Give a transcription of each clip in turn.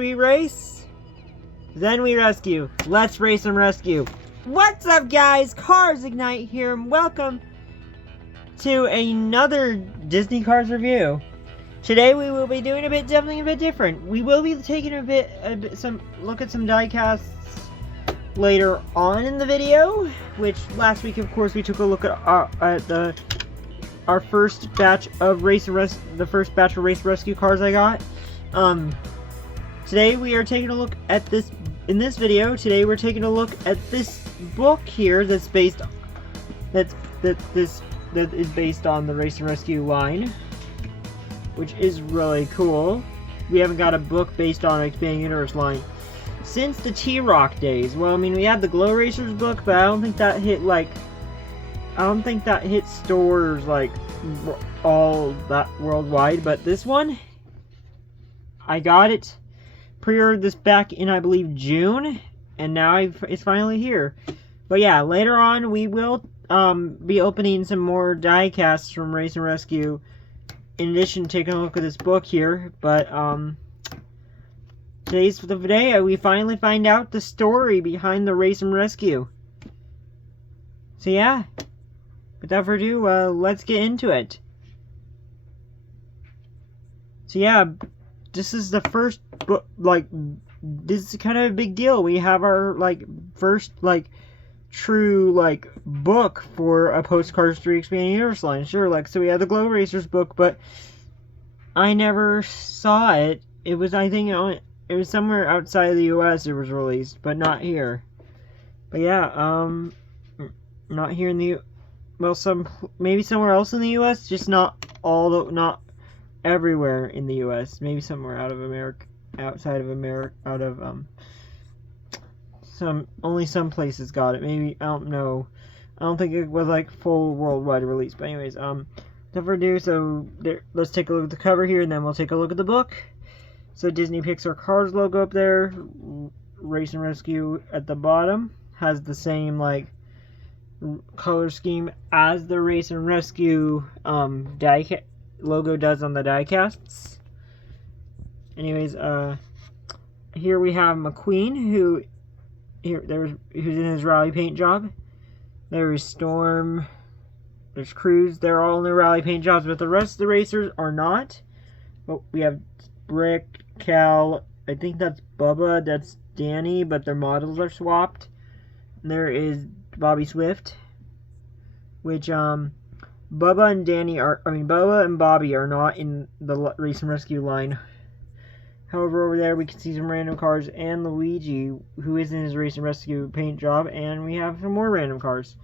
we race, then we rescue. Let's race and rescue. What's up, guys? Cars Ignite here, and welcome to another Disney Cars review. Today we will be doing something a bit different. We will be taking a look at some diecasts later on in the video, which last week, of course, we took a look at our first batch of race rescue cars I got. Today we are taking a look at this. In this video, today we're taking a look at this book here that is based on the Race and Rescue line, which is really cool. We haven't got a book based on Expanding Universe line since the T-Rock days. Well, I mean, we had the Glow Racers book, but I don't think that hit stores like all that worldwide. But this one, I got it, pre-ordered this back in, I believe, June, and now it's finally here. But yeah, later on we will be opening some more diecasts from Race and Rescue, in addition to taking a look at this book here. But today's the day we finally find out the story behind the Race and Rescue. So yeah, without further ado, let's get into it. So yeah, this is the first book, this is kind of a big deal. We have our, first, true, book for a Postcards 3 Expanding Universe line. Sure, so we had the Glow Racers book, but I never saw it. It was, I think, it was somewhere outside of the U.S. it was released, but not here. But yeah, not here in the, well, maybe somewhere else in the U.S., just not everywhere in the U.S. Maybe somewhere outside of America, only some places got it. Maybe, I don't know. I don't think it was full worldwide release. But anyways, without further ado, so let's take a look at the cover here, and then we'll take a look at the book. So Disney Pixar Cars logo up there, Race and Rescue at the bottom, has the same color scheme as the Race and Rescue logo does on the diecasts. Anyways, here we have McQueen, who's in his rally paint job. There's Storm, there's Cruz. They're all in their rally paint jobs, but the rest of the racers are not. But we have Brick, Cal, I think that's Bubba, that's Danny, but their models are swapped. And there is Bobby Swift, which Bubba and Bobby are not in the Race and Rescue line. However, over there we can see some random cars and Luigi, who is in his Race and Rescue paint job, and we have some more random cars.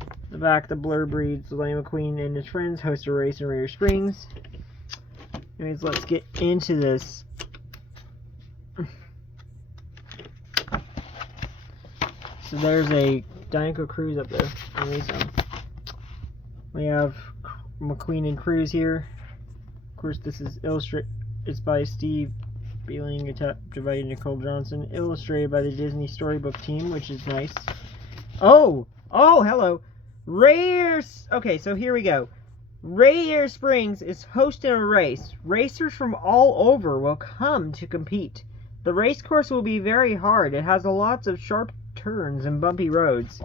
In the back, the blurb reads, Lightning McQueen and his friends host a race in Radiator Springs. Anyways, let's get into this. So there's a Dinoco Cruz up there. Anyways, we have McQueen and Cruz here. Of course, this is it's by Steve Beeling, by Nicole Johnson, illustrated by the Disney Storybook team, which is nice. Oh, hello. Okay, so here we go. Radiator Springs is hosting a race. Racers from all over will come to compete. The race course will be very hard. It has lots of sharp turns and bumpy roads.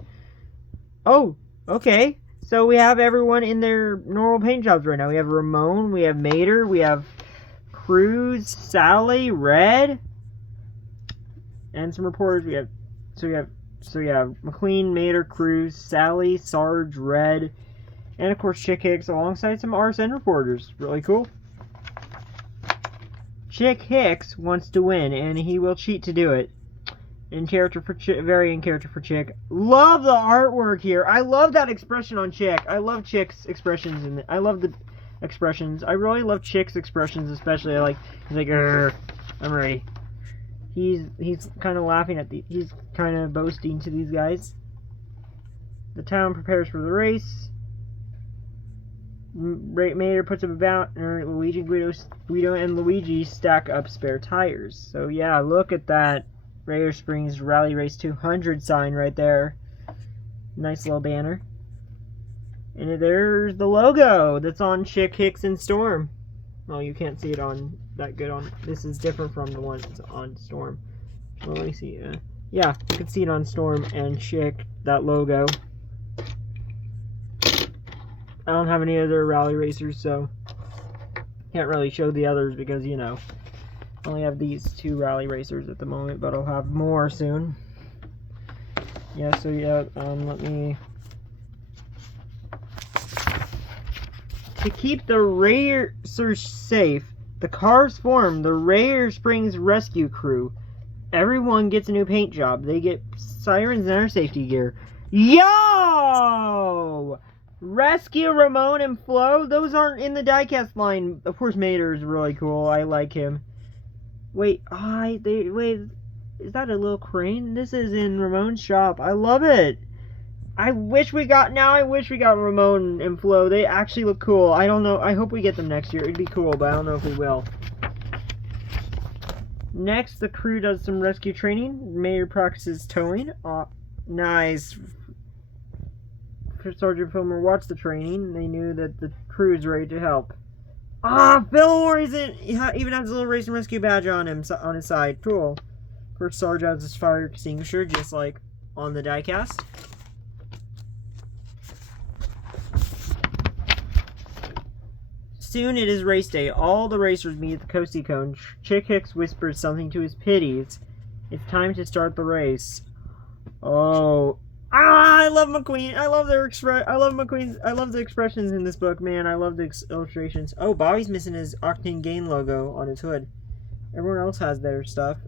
Oh, okay. So we have everyone in their normal paint jobs right now. We have Ramon, we have Mater, we have Cruz, Sally, Red, and some reporters. We have McQueen, Mater, Cruz, Sally, Sarge, Red, and of course Chick Hicks, alongside some RSN reporters. Really cool. Chick Hicks wants to win, and he will cheat to do it. Very in character for Chick. Love the artwork here. I love that expression on Chick. I love Chick's expressions, and I love the expressions. I really love Chick's expressions, especially. He's like, I'm ready. He's kind of laughing at he's kind of boasting to these guys. The town prepares for the race. Mater puts up a bouncer. Guido and Luigi stack up spare tires. So yeah, look at that Radiator Springs Rally Race 200 sign right there. Nice little banner. And there's the logo that's on Chick, Hicks, and Storm. Well, you can't see it on that good on. This is different from the ones on Storm. Well, let me see. Yeah, you can see it on Storm and Chick, that logo. I don't have any other rally racers, so can't really show the others because, you know, I only have these 2 rally racers at the moment, but I'll have more soon. Yeah, so yeah, let me... To keep the racers safe, the cars form the Rare Springs Rescue Crew. Everyone gets a new paint job. They get sirens and other safety gear. Yo! Rescue Ramon and Flo? Those aren't in the diecast line. Of course, Mater's really cool. I like him. Wait, wait, is that a little crane? This is in Ramon's shop. I love it. I wish we got Ramon and Flo. They actually look cool. I don't know. I hope we get them next year. It'd be cool, but I don't know if we will. Next, the crew does some rescue training. Mater practices towing. Nice. Sergeant Fillmore watched the training. They knew that the crew is ready to help. Fillmore even has a little race and rescue badge on him on his side. Cool. Of course, Sarge has his fire extinguisher, just like on the diecast. Soon it is race day. All the racers meet at the Coastie Cone. Chick Hicks whispers something to his pitties. It's time to start the race. Oh. I love McQueen. I love McQueen's. I love the expressions in this book, man. I love the illustrations. Oh, Bobby's missing his Octane Gain logo on his hood. Everyone else has their stuff.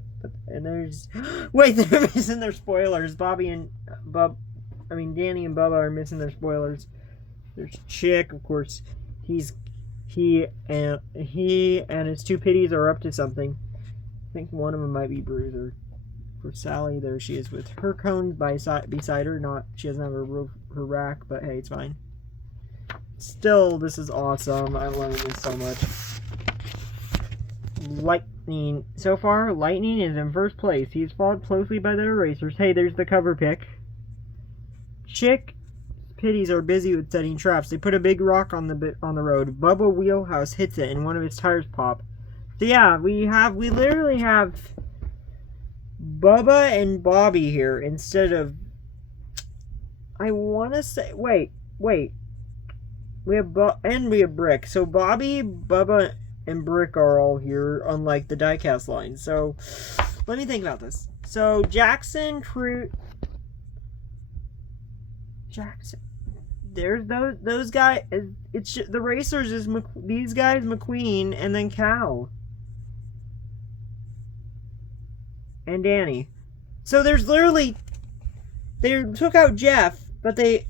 And there's... Wait, they're missing their spoilers. Danny and Bubba are missing their spoilers. There's Chick, of course. He and his 2 pitties are up to something. I think one of them might be Bruiser. For Sally, there she is with her cones beside her. She doesn't have her rack, but hey, it's fine. Still, this is awesome. I love this so much. Lightning. So far, Lightning is in first place. He's followed closely by the racers. Hey, there's the cover pick. Chick pitties are busy with setting traps. They put a big rock on the road. Bubba Wheelhouse hits it, and one of his tires pop. So yeah, we literally have Bubba and Bobby here instead of... I want to say... Wait. We have Brick. So Bobby, Bubba, and Brick are all here, unlike the diecast line. So, let me think about this. So, Jackson, Cruz... Jackson... There's those guys... It's the racers is these guys, McQueen, and then Cal. And Danny. So there's literally... They took out Jeff, but they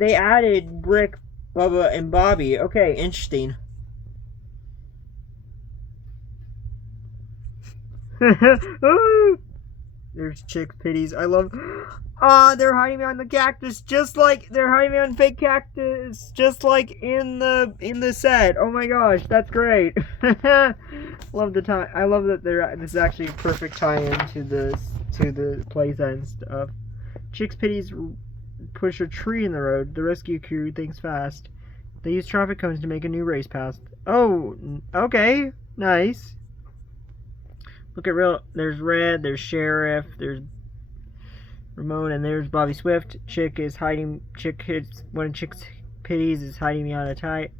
added Brick, Bubba, and Bobby. Okay, interesting. There's Chick pitties. I love... they're hiding behind the cactus, just like... They're hiding behind fake cactus, just like in the set. Oh my gosh, that's great. Love the time. I love that this is actually a perfect tie-in to the play set and stuff. Chick's pitties push a tree in the road. The rescue crew thinks fast. They use traffic cones to make a new race path. Oh, okay, nice. Look at there's Red, there's Sheriff, there's Ramon, and there's Bobby Swift. One of Chick's pitties is hiding behind a tire.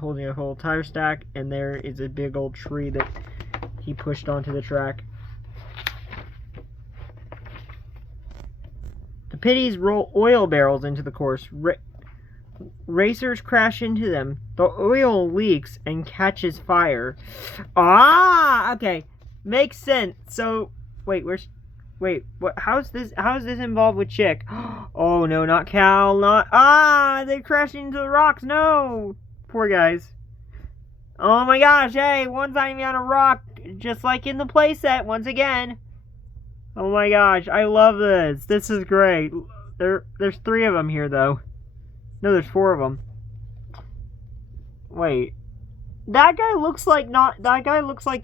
Holding a whole tire stack, and there is a big old tree that he pushed onto the track. The pitties roll oil barrels into the course. Racers crash into them. The oil leaks and catches fire. Okay. Makes sense. So, wait, what? How's this involved with Chick? Oh no, not Cal, they crashed into the rocks. No, poor guys. Oh my gosh, hey, one's hiding on a rock, just like in the playset once again. Oh my gosh, I love this. This is great. There's 3 of them here though. No, there's 4 of them. Wait. That guy looks like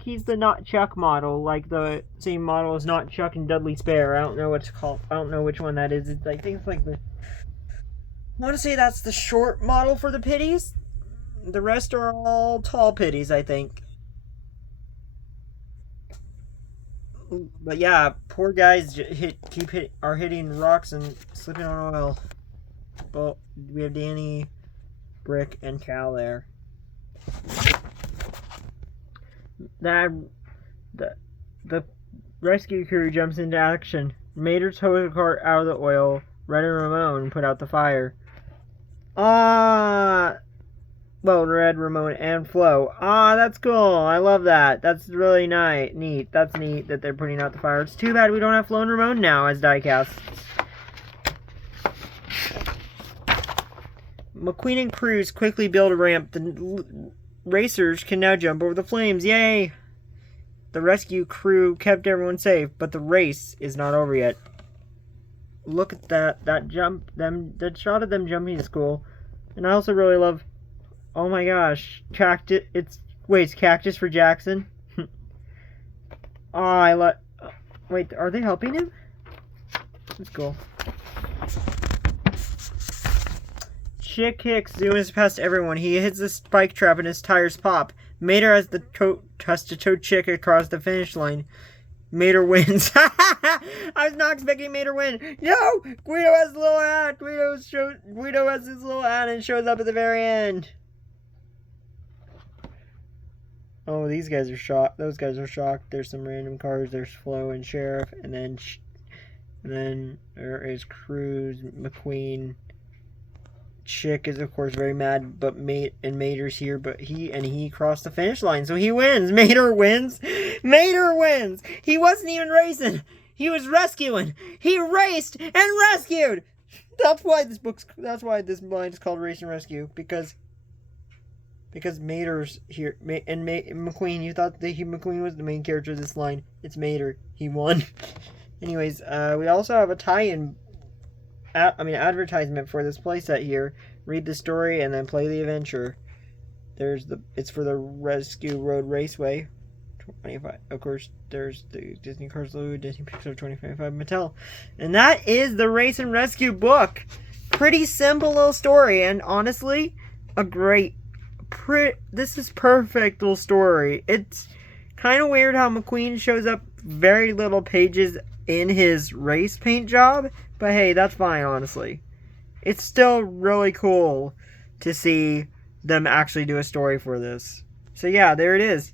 he's the Not Chuck model, like the same model as Not Chuck and Dudley Spare. I don't know what it's called. I don't know which one that is. I think it's like I want to say that's the short model for the pitties. The rest are all tall pitties, I think. But yeah, poor guys are hitting rocks and slipping on oil. But we have Danny, Brick, and Cal there. The rescue crew jumps into action. Mater tows the cart out of the oil. Red and Ramon put out the fire. Red, Ramon, and Flo. That's cool. I love that. That's really neat. That's neat that they're putting out the fire. It's too bad we don't have Flo and Ramon now as diecasts. McQueen and Cruz quickly build a ramp. The racers can now jump over the flames. Yay! The rescue crew kept everyone safe, but the race is not over yet. Look at that jump, that shot of them jumping to school. And I also really love, oh my gosh, cactus. It's cactus for Jackson. Wait, are they helping him? That's cool. Chick Hicks zooms past everyone. He hits the spike trap and his tires pop. Mater has to tow Chick across the finish line. Mater wins. I was not expecting Mater to win. Yo! Guido has a little hat. Guido has his little hat and shows up at the very end. Oh, these guys are shocked. Those guys are shocked. There's some random cars. There's Flo and Sheriff. And then there is Cruz, McQueen. Chick is of course very mad, but Mater's here, but he crossed the finish line, so he wins. Mater wins. Mater wins. He wasn't even racing. He was rescuing. He raced and rescued. That's why this line is called Race and Rescue, because Mater's here. And McQueen, you thought that McQueen was the main character of this line. It's Mater. He won. Anyways, we also have a tie-in. Advertisement for this playset here. Read the story and then play the adventure. It's for the Rescue Road Raceway 25. Of course, there's the Disney Cars Logo, Disney Pixar 2025 Mattel. And that is the Race and Rescue book. Pretty simple little story, and honestly, this is perfect little story. It's kind of weird how McQueen shows up very little pages in his race paint job, but hey, that's fine, honestly. It's still really cool to see them actually do a story for this. So yeah, there it is.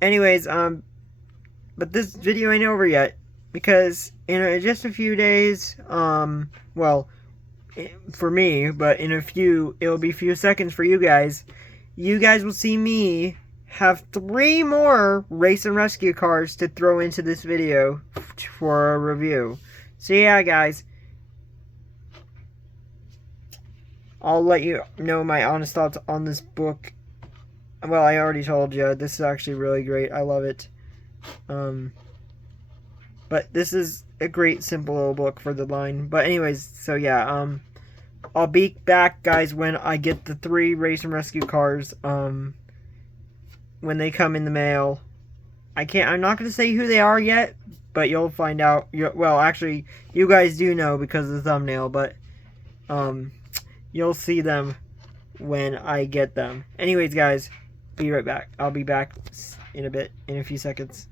Anyways, but this video ain't over yet, because in just a few days, well, for me, but it'll be a few seconds for you guys. You guys will see me have 3 more Race and Rescue cars to throw into this video for a review. So yeah, guys, I'll let you know my honest thoughts on this book. Well, I already told you, this is actually really great. I love it. But this is a great, simple little book for the line. But anyways, so yeah, I'll be back, guys, when I get the 3 Race and Rescue cars, when they come in the mail. I'm not going to say who they are yet, but you'll find out. Well, actually, you guys do know because of the thumbnail, but you'll see them when I get them. Anyways, guys, be right back. I'll be back in a few seconds.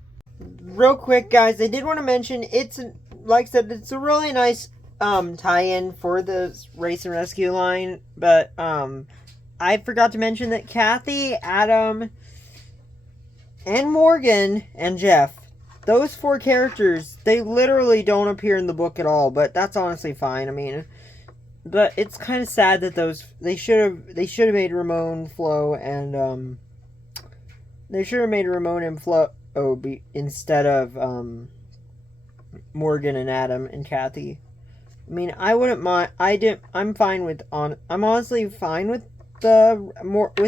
Real quick, guys, I did want to mention, like I said, it's a really nice tie-in for the Race and Rescue line, but I forgot to mention that Kathy, Adam, and Morgan, and Jeff, those 4 characters, they literally don't appear in the book at all, but that's honestly fine. I mean, but it's kind of sad that they should have made Ramon, Flo, and Flo instead of Morgan and Adam and Kathy. I mean, I wouldn't mind. I'm honestly fine with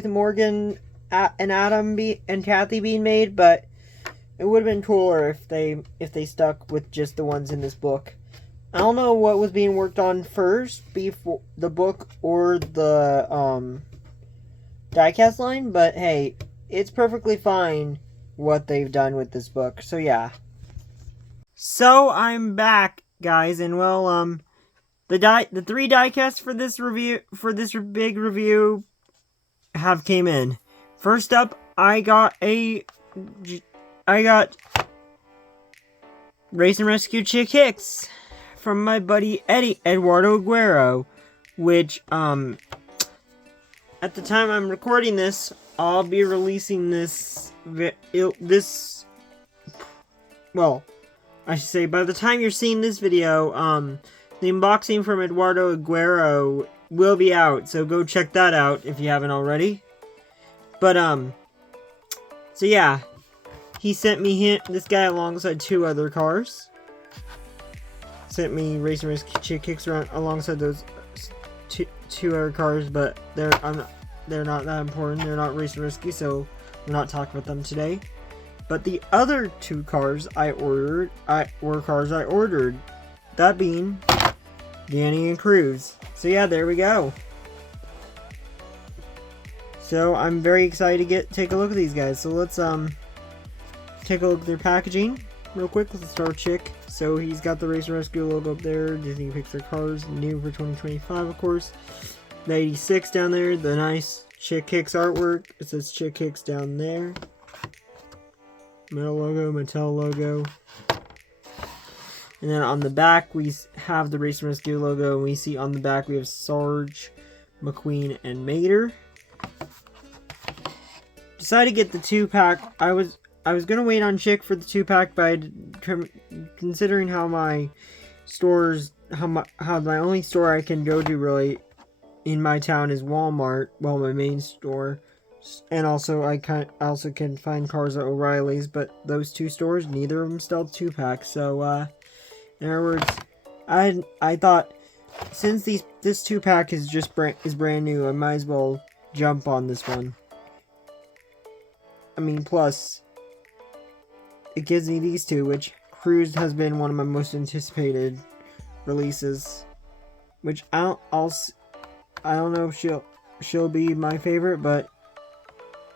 Morgan and Adam and Kathy being made, but it would have been cooler if they stuck with just the ones in this book. I don't know what was being worked on first, before the book or the diecast line, but hey, it's perfectly fine what they've done with this book. So yeah. So I'm back, guys, and well, the 3 diecasts for this big review have came in. First up, I got Race and Rescue Chick Hicks from my buddy Eduardo Aguero, which, at the time I'm recording this, I'll be releasing well, I should say, by the time you're seeing this video, the unboxing from Eduardo Aguero will be out, so go check that out if you haven't already. But, so yeah, he sent me this guy alongside 2 other cars. Sent me Race and Rescue Chick Hicks around alongside those two other cars, but they're not that important. They're not Race and Rescue, so we're not talking about them today. But the other 2 cars I ordered were cars I ordered. That being Danny and Cruz. So yeah, there we go. So I'm very excited to take a look at these guys. So let's take a look at their packaging real quick. Let's start with Chick. So he's got the Race and Rescue logo up there. Disney Pixar cars, new for 2025, of course. The 86 down there, the nice Chick Hicks artwork. It says Chick Hicks down there. Metal logo, Mattel logo. And then on the back, we have the Race and Rescue logo. And we see on the back, we have Sarge, McQueen, and Mater. Decided to get the 2-pack. I was gonna wait on Chick for the 2-pack, but considering how my only store I can go to really in my town is Walmart, well, my main store, and also I can find cars at O'Reilly's, but those 2 stores, neither of them sell 2-packs. So in other words, I thought since this 2-pack is brand new, I might as well jump on this one. I mean, plus it gives me these 2, which Cruz has been one of my most anticipated releases. Which I don't know if she'll be my favorite, but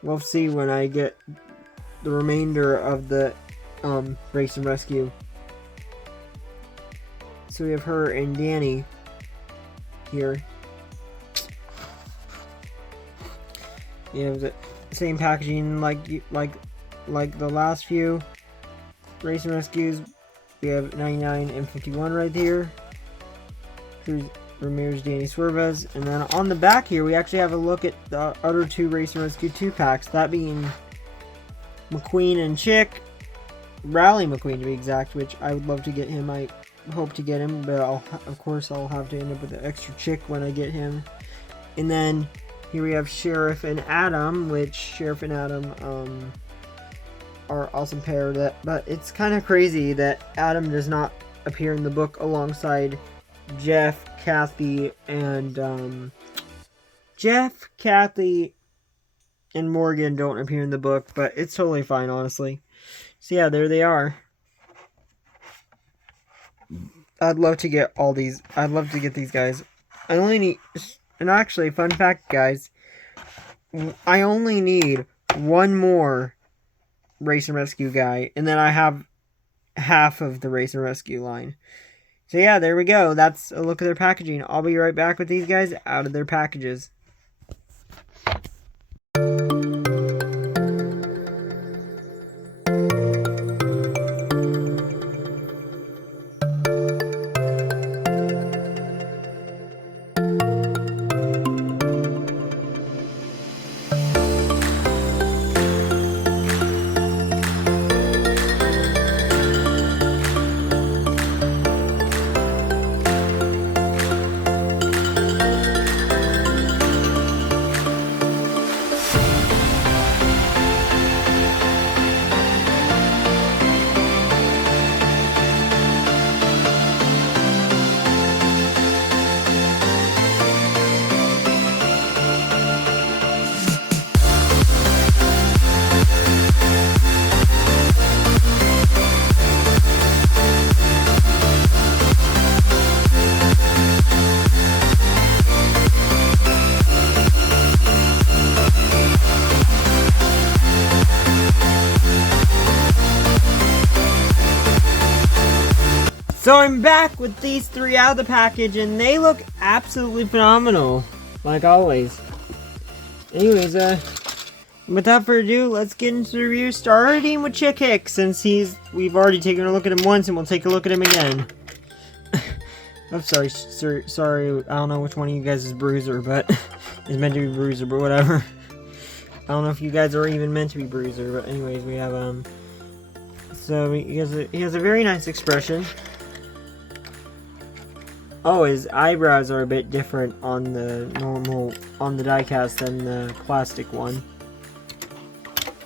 we'll see when I get the remainder of the Race and Rescue. So we have her and Danny here. You have the same packaging like the last few Race and Rescues. We have 99 and 51 right here. Cruz, Ramirez, Danny Suarez. And then on the back here, we actually have a look at the other 2 Race and Rescue 2-packs. That being McQueen and Chick. Rally McQueen to be exact, which I would love to get him. I hope to get him, but of course I'll have to end up with an extra Chick when I get him. And then here we have Sheriff and Adam, which Sheriff and Adam are awesome pair. But it's kind of crazy that Adam does not appear in the book alongside Jeff, Kathy, and Morgan don't appear in the book, but it's totally fine, honestly. So yeah, there they are. I'd love to get all these. I'd love to get these guys. I only need, and actually, fun fact, guys, I only need 1 more Race and Rescue guy, and then I have half of the Race and Rescue line. So yeah, there we go. That's a look at their packaging. I'll be right back with these guys out of their packages. So I'm back with these 3 out of the package, and they look absolutely phenomenal, like always. anyways, without further ado, let's get into the review, starting with Chick Hicks, since we've already taken a look at him once, and we'll take a look at him again. I'm sorry, sir, sorry, I don't know which one of you guys is Bruiser, but is meant to be Bruiser, but whatever. I don't know if you guys are even meant to be Bruiser, but anyways, we have, so he has a very nice expression. Oh, his eyebrows are a bit different on the diecast than the plastic one.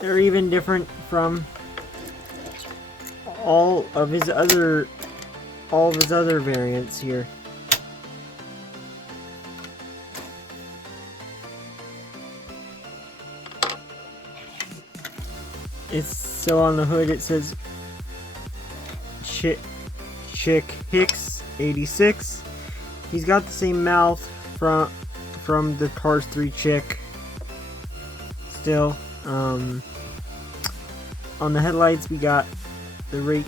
They're even different from all of his other variants here. So on the hood it says Chick Hicks 86. He's got the same mouth from the Cars 3 Chick. Still, on the headlights we got the rear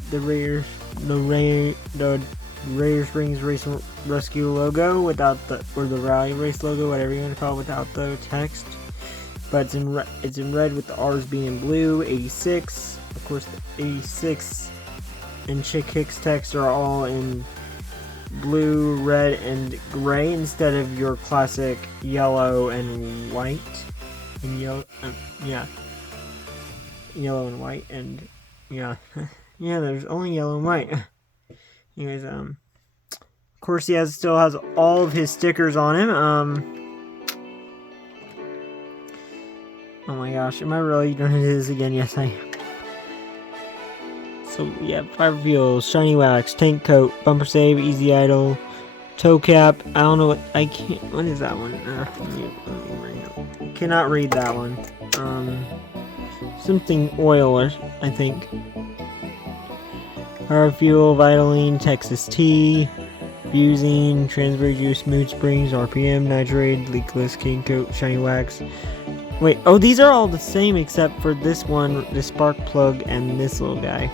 Springs Race Rescue logo without or the Rally Race logo, whatever you want to call it, without the text. But it's in red with the R's being in blue. 86, of course, the 86 and Chick Hicks text are all in blue, red, and gray instead of your classic yellow and white. And yellow and white, and yeah, yeah. There's only yellow and white. Anyways, of course, he still has all of his stickers on him. Oh my gosh, am I really doing this again? Yes, I am. So we have fiber fuels, shiny wax, tank coat, bumper save, easy idle, toe cap. I don't know what what is that one? I cannot read that one. Something oil, I think. Power fuel, Vitaline, Texas tea, buzine, transfer juice, mood springs, RPM, nitrate, leakless, cane coat, shiny wax. Wait, oh, these are all the same except for this one, the spark plug, and this little guy.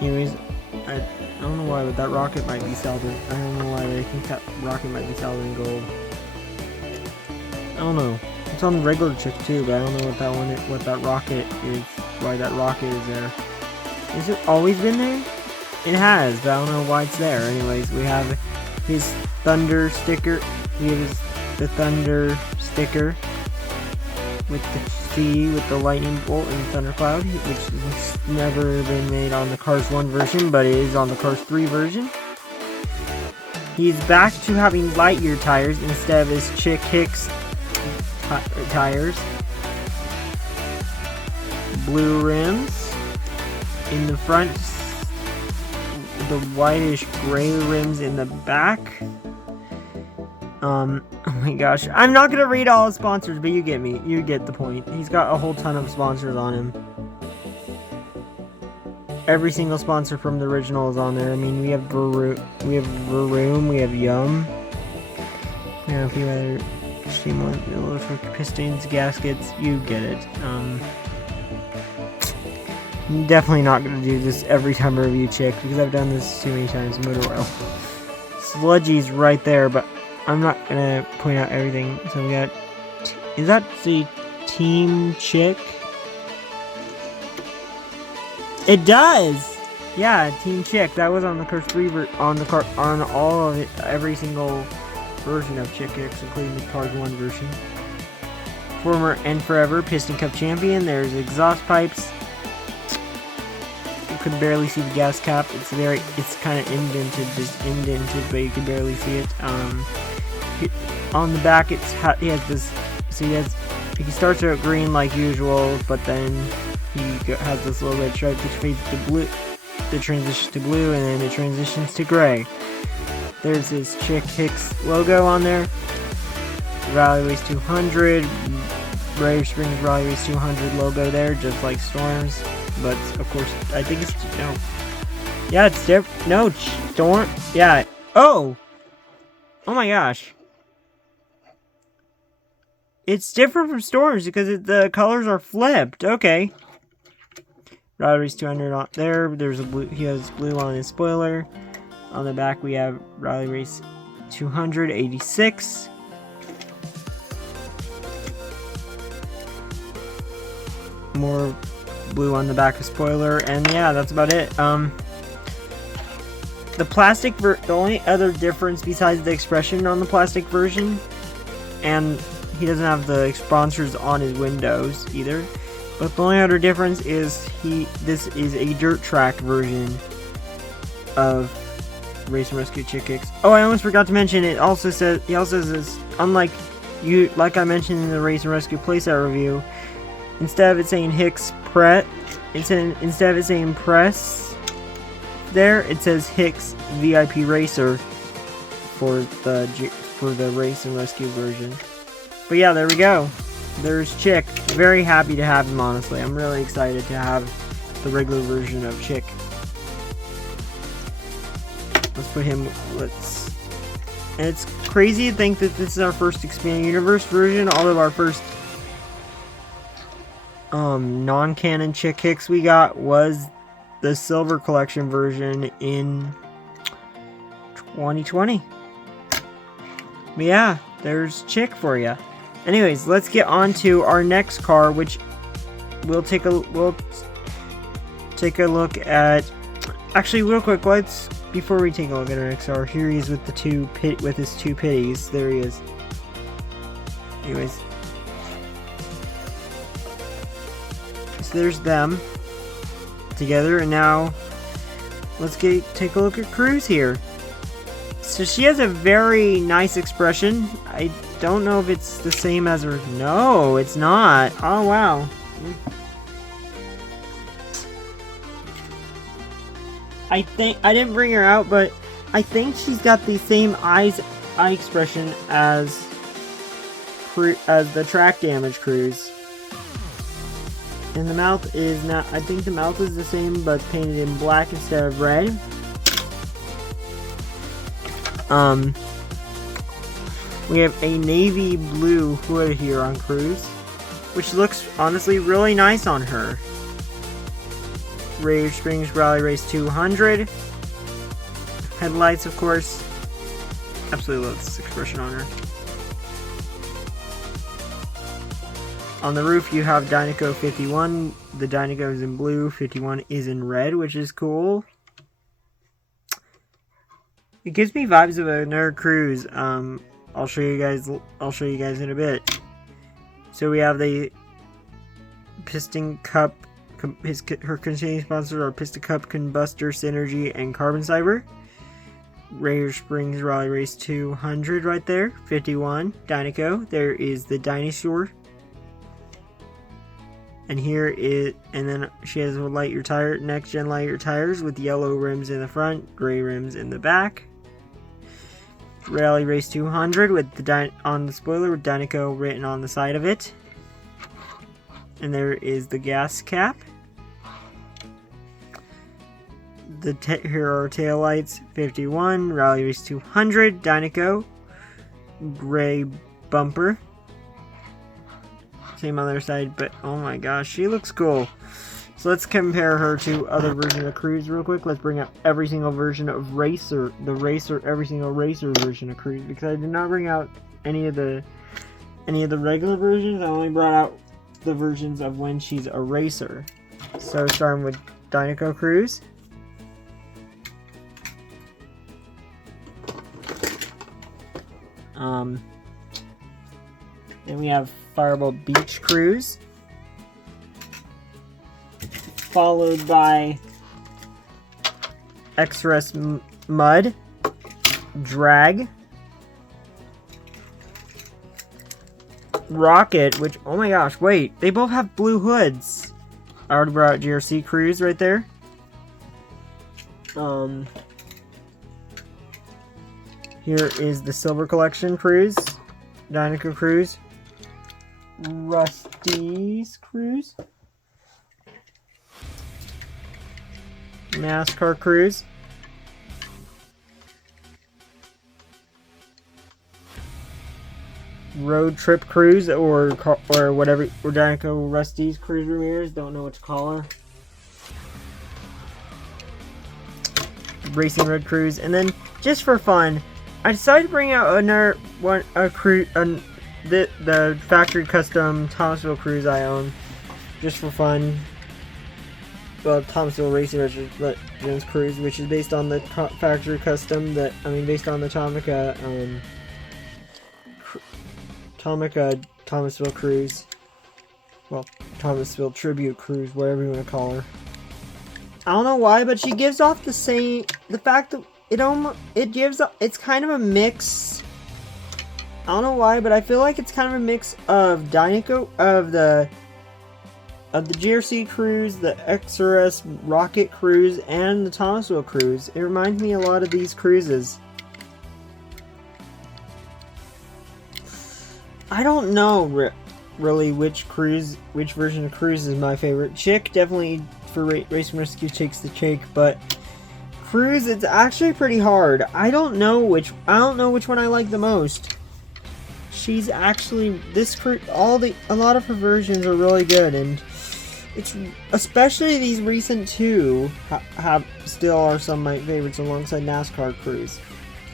Anyways, I don't know why, but that rocket might be salvaged. I don't know why they think that rocket might be salvaged in gold. I don't know. It's on the regular Chick too, but I don't know what that rocket is. Why that rocket is there? Has it always been there? It has, but I don't know why it's there. Anyways, we have his Thunder sticker. We have the Thunder sticker with the C with the lightning bolt and thundercloud, which has never been made on the Cars 1 version, but it is on the Cars 3 version. He's back to having Lightyear tires instead of his Chick Hicks tires. Blue rims in the front, the whitish gray rims in the back. Oh my gosh, I'm not gonna read all his sponsors, but you get me. You get the point. He's got a whole ton of sponsors on him. Every single sponsor from the original is on there. I mean, we have Vroom, we have Yum. We have a few other streamlined for pistons, gaskets. You get it. I'm definitely not gonna do this every time I review Chick because I've done this too many times. Motor oil, Sludgy's right there, but I'm not gonna point out everything. So we got, is that the Team Chick? It does. Yeah, Team Chick. That was on the Cars 3 on all of it, every single version of Chick Hicks, including the Cars 1 version. Former and forever Piston Cup champion. There's exhaust pipes. You can barely see the gas cap. It's kind of indented, but you can barely see it. On the back, he has this. So he starts out green like usual, but then he has this little red stripe which fades to blue. It transitions to blue, and then it transitions to gray. There's his Chick Hicks logo on there. Rally Race 200, Brave Springs Rally Race 200 logo there, just like Storm's. But of course, I think it's no. Yeah, it's different. No, Storm. Yeah. Oh. Oh my gosh. It's different from Storm's because the colors are flipped. Okay. Rally Race 200 on there. There's a blue. He has blue on his spoiler. On the back we have Rally Race 286. more blue on the back of spoiler, and yeah, that's about it. The only other difference besides the expression on the plastic version, and he doesn't have the sponsors on his windows either, but the only other difference is this is a dirt track version of Race and Rescue Chick Hicks. Oh, I almost forgot to mention, he also says this, unlike like I mentioned in the Race and Rescue playset review, instead of it saying Hicks instead of it saying press there, it says Hicks VIP Racer for the Race and Rescue version. But yeah, there we go. There's Chick. Very happy to have him, honestly. I'm really excited to have the regular version of Chick. Let's put him, and it's crazy to think that this is our first Expanded Universe version, although our first non-canon Chick Hicks we got was the Silver Collection version in 2020. But yeah, there's Chick for you. Anyways, let's get on to our next car, which we'll take a look at. Actually, real quick, before we take a look at our next car, here he is with his two pitties. There he is. Anyways, so there's them together, and now let's take a look at Cruz here. So she has a very nice expression. I don't know if it's the same as her. No, it's not. Oh wow. I think I didn't bring her out, but I think she's got the same eye expression as the track damage Cruz. And the mouth is not. I think the mouth is the same, but painted in black instead of red. We have a navy blue hood here on Cruz, which looks honestly really nice on her. Rage Springs Rally Race 200. Headlights, of course. Absolutely love this expression on her. On the roof, you have Dinoco 51. The Dinoco is in blue. 51 is in red, which is cool. It gives me vibes of another Cruz. I'll show you guys in a bit. So we have the Piston Cup. Her continuing sponsors are Piston Cup, Combustor, Synergy, and Carbon Cyber. Raider Springs Rally Race 200 right there. 51 Dinoco. There is the Dinosaur. And then she has next gen light year tires with yellow rims in the front, gray rims in the back. Rally Race 200 with on the spoiler with Dinoco written on the side of it. And there is the gas cap. Here are tail lights. 51 Rally Race 200 Dinoco, gray bumper. Same on the other side, but oh my gosh, she looks cool. So let's compare her to other versions of Cruz real quick. Let's bring up every single version of every single racer version of Cruz, because I did not bring out any of the regular versions. I only brought out the versions of when she's a racer. So starting with Dinoco Cruz. Then we have Fireball Beach Cruz, followed by Express Mud, Drag, Rocket, which, oh my gosh, wait, they both have blue hoods. I already brought out GRC Cruz right there. Here is the Silver Collection Cruz, Dinoco Cruz, Rusty's Cruz, NASCAR Cruz, Road Trip Cruz, or whatever, or Dinoco Rusty's Cruz Ramirez, don't know what to call her. Racing Red Cruz, and then just for fun, I decided to bring out another one, the factory custom Thomasville Cruz I own. just for fun. Well, Thomasville Racing Legends Cruz, which is based on the factory custom based on the Thomasville Cruz. Well, Thomasville Tribute Cruz, whatever you want to call her. I don't know why, but she gives off the fact that it's kind of a mix. I don't know why, but I feel like it's kind of a mix of the GRC Cruz, the XRS Rocket Cruz, and the Thomasville Cruz. It reminds me a lot of these cruises. I don't know really which version of Cruz is my favorite. Chick, definitely for Racing Rescue, takes the Chick, but Cruz, it's actually pretty hard. I don't know which one I like the most. She's actually a lot of her versions are really good, and it's especially these recent two still are some of my favorites alongside NASCAR Cruz.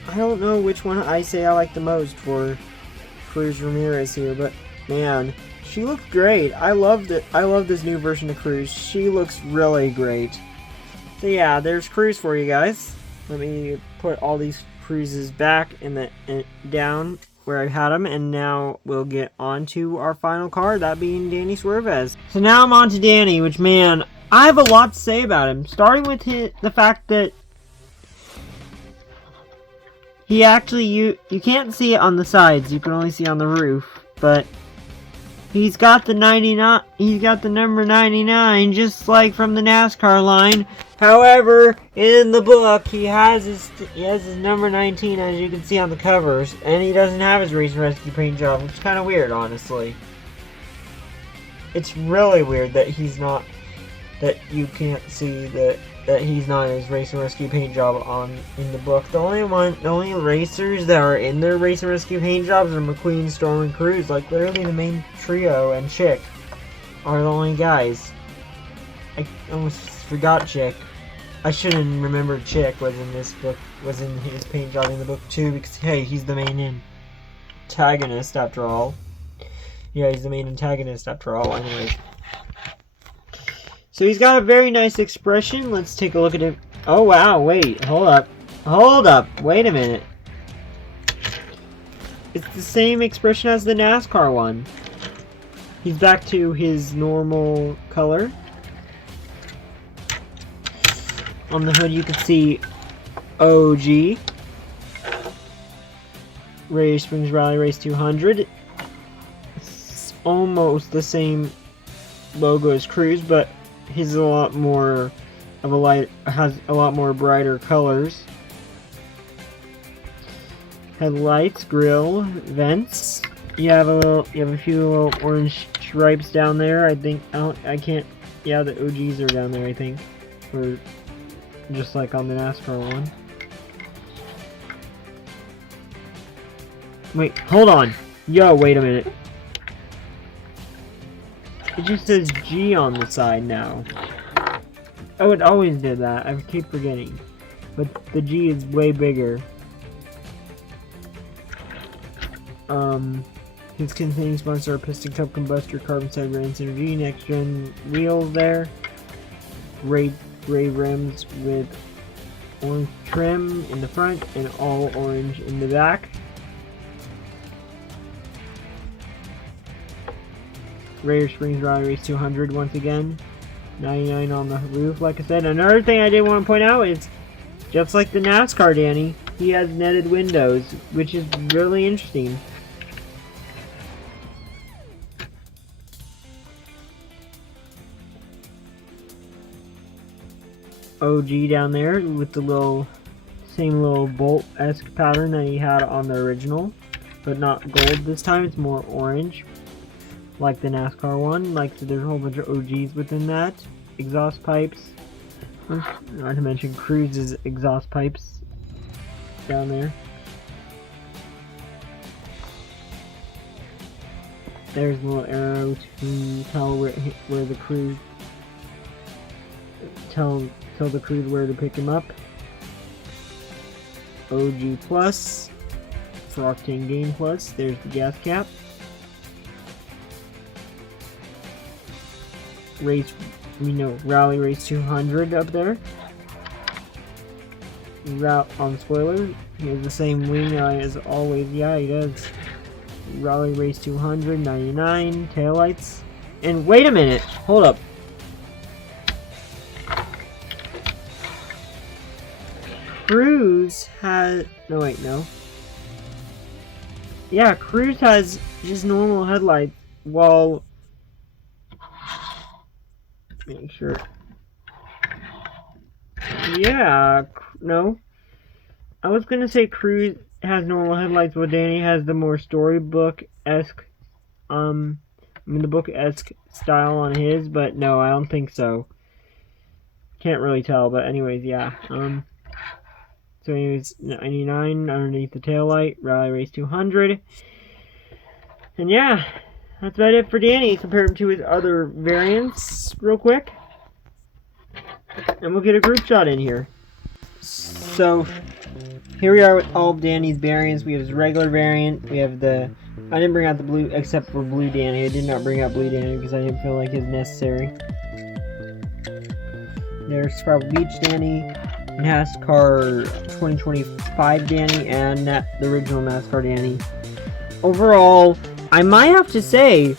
I don't know which one I say I like the most for Cruz Ramirez here, but man, she looked great. I love this new version of Cruz. She looks really great. So yeah, there's Cruz for you guys. Let me put all these Cruzes back down where I had them, and now we'll get on to our final card, that being Danny Suarez. So now I'm on to Danny, which, man, I have a lot to say about him. Starting with the fact that he actually, you can't see it on the sides, you can only see on the roof, but he's got the 99, he's got the number 99, just like from the NASCAR line. However, in the book, he has his number 19, as you can see on the covers, and he doesn't have his Racing Rescue paint job, which is kind of weird, honestly. It's really weird that you can't see that he's not his Racing Rescue paint job in the book. The only racers that are in their Racing Rescue paint jobs are McQueen, Storm, and Cruz. Like, literally the main trio and Chick are the only guys. I almost forgot Chick. I should have remembered Chick was in this book, was in his paint job in the book too, because hey, he's the main antagonist after all. Yeah, he's the main antagonist after all, anyway. So he's got a very nice expression. Let's take a look at him. Oh wow, wait, hold up, wait a minute. It's the same expression as the NASCAR one. He's back to his normal color. On the hood you can see OG, Radiator Springs Rally Race 200. It's almost the same logo as Cruz, but his is a lot more of has a lot more brighter colors. Headlights, grill, vents. You have a few little orange stripes down there. I think yeah, the OGs are down there, I think, or just like on the NASCAR one. Wait, hold on. Yo, wait a minute. It just says G on the side now. Oh, it always did that. I keep forgetting. But the G is way bigger. His containing sponsor, piston cup combustor, carbon side Grand Synergy, next gen wheels there. Gray rims with orange trim in the front and all orange in the back. Radiator Springs Rally Race 200 once again. 99 on the roof, like I said. Another thing I did want to point out is, just like the NASCAR Danny, he has netted windows, which is really interesting. OG down there with the same little bolt-esque pattern that he had on the original, but not gold this time. It's more orange, like the NASCAR one. Like, so there's a whole bunch of OGs within that. Exhaust pipes, not to mention Cruz's exhaust pipes down there. There's a little arrow to tell where the Cruz tell the Cruz where to pick him up. OG Plus for Octane Gain Plus. There's the gas cap. Rally Race 200 up there. Route on spoiler. He has the same wing as always. Yeah, he does. Rally Race 200, 99 taillights. And wait a minute, hold up. Cruz has no. Yeah, Cruz has just normal headlights. While make sure. Yeah, no. I was gonna say Cruz has normal headlights, but Danny has the more storybook-esque, the book-esque style on his, but no, I don't think so. Can't really tell, but anyways, yeah. So anyways, 99 underneath the taillight, Rally Race 200. And yeah, that's about it for Danny compared to his other variants, real quick. And we'll get a group shot in here. So, here we are with all of Danny's variants. We have his regular variant. We have the... I didn't bring out the blue, except for Blue Danny. I did not bring out Blue Danny because I didn't feel like it's necessary. There's Sparkle Beach Danny, NASCAR 2025 Danny, and the original NASCAR Danny. Overall, I might have to say,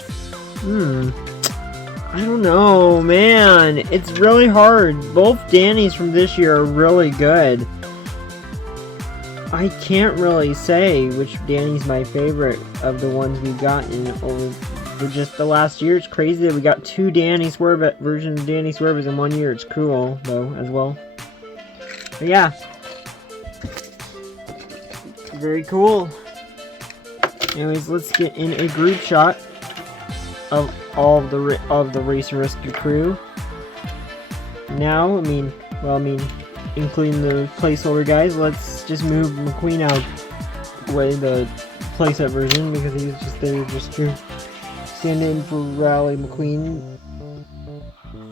I don't know, man. It's really hard. Both Dannys from this year are really good. I can't really say which Danny's my favorite of the ones we've gotten over just the last year. It's crazy that we got two Danny Swerve versions of Danny Swerves in 1 year. It's cool, though, as well. But yeah. Very cool. Anyways, let's get in a group shot of all of the Race and Rescue crew. Now, including the placeholder guys, let's just move McQueen out away, the playset version, because he's just there just to stand in for Rally McQueen.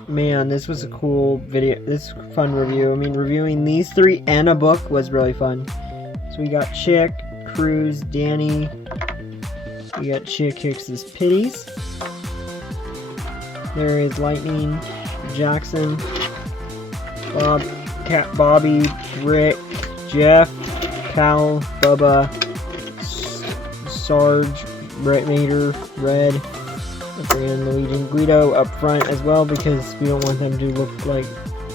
Man, this was a cool video. This is a fun review. Reviewing these three and a book was really fun. So we got Chick, Cruz, Danny. We got Chick Hicks's Pitties. There is Lightning, Jackson, Bobby, Rick, Jeff, Cal, Bubba, Sarge, Brett Mater, Red, and Luigi and Guido up front as well, because we don't want them to look like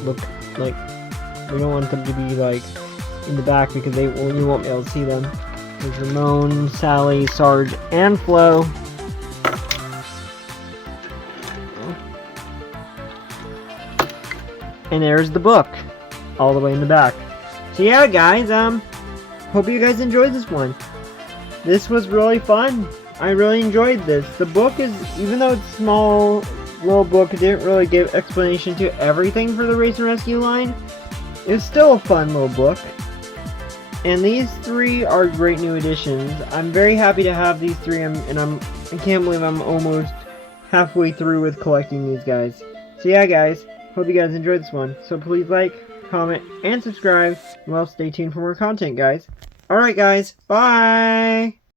we don't want them to be like in the back, because you won't be able to see them. There's Ramon, Sally, Sarge, and Flo. And there's the book, all the way in the back. So yeah, guys, hope you guys enjoyed this one. This was really fun. I really enjoyed this. The book is, even though it's a small little book, it didn't really give explanation to everything for the Race and Rescue line. It's still a fun little book. And these three are great new additions. I'm very happy to have these three, and I can't believe I'm almost halfway through with collecting these guys. So yeah, guys, hope you guys enjoyed this one. So please like, comment, and subscribe. Well, stay tuned for more content, guys. Alright, guys. Bye!